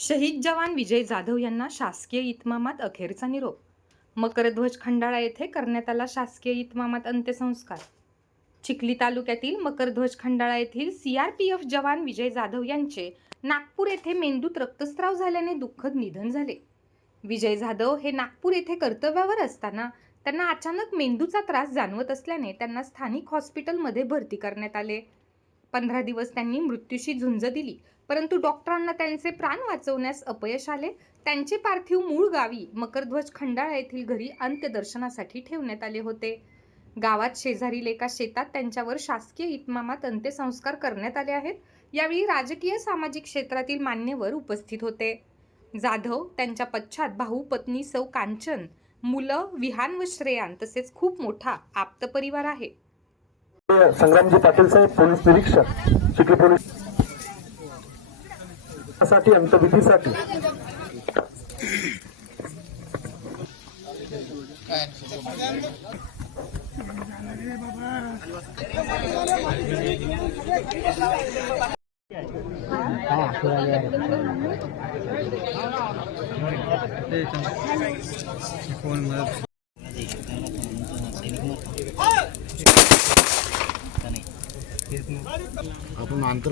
शहीद जवान विजय जाधव यांना शासकीय इतमामात अखेरचा निरोप. मकरध्वज खंडाळा येथे करण्यात आला शासकीय इतमामात अंत्यसंस्कार. चिखली तालुक्यातील मकरध्वज खंडाळा येथील सी आर पी एफ जवान विजय जाधव यांचे नागपूर येथे मेंदूत रक्तस्राव झाल्याने दुःखद निधन झाले. विजय जाधव हे नागपूर येथे कर्तव्यावर असताना त्यांना अचानक मेंदूचा त्रास जाणवत असल्याने त्यांना स्थानिक हॉस्पिटलमध्ये भरती करण्यात आले. पंधरा दिवस त्यांनी मृत्यूशी झुंज दिली. परंतु डॉक्टरांना त्यांचे प्राण वाचवण्यास अपयश आले. त्यांचे पार्थिव मूळ गावी मकरध्वज खंडाळा येथील घरी अंत्यदर्शनासाठी ठेवण्यात आले होते. गावात शेजारील एका शेतात त्यांच्यावर शासकीय इतमामात अंत्यसंस्कार करण्यात आले आहेत. यावेळी राजकीय सामाजिक क्षेत्रातील मान्यवर उपस्थित होते. जाधव त्यांच्या पश्चात भाऊ पत्नी सौ कांचन मुलं विहान व श्रेयान तसेच खूप मोठा आप्त परिवार आहे. संग्रामजी पाटील साहेब पोलीस निरीक्षक चिखली पोलीस साठी अंतविधीसाठी आपण अंतर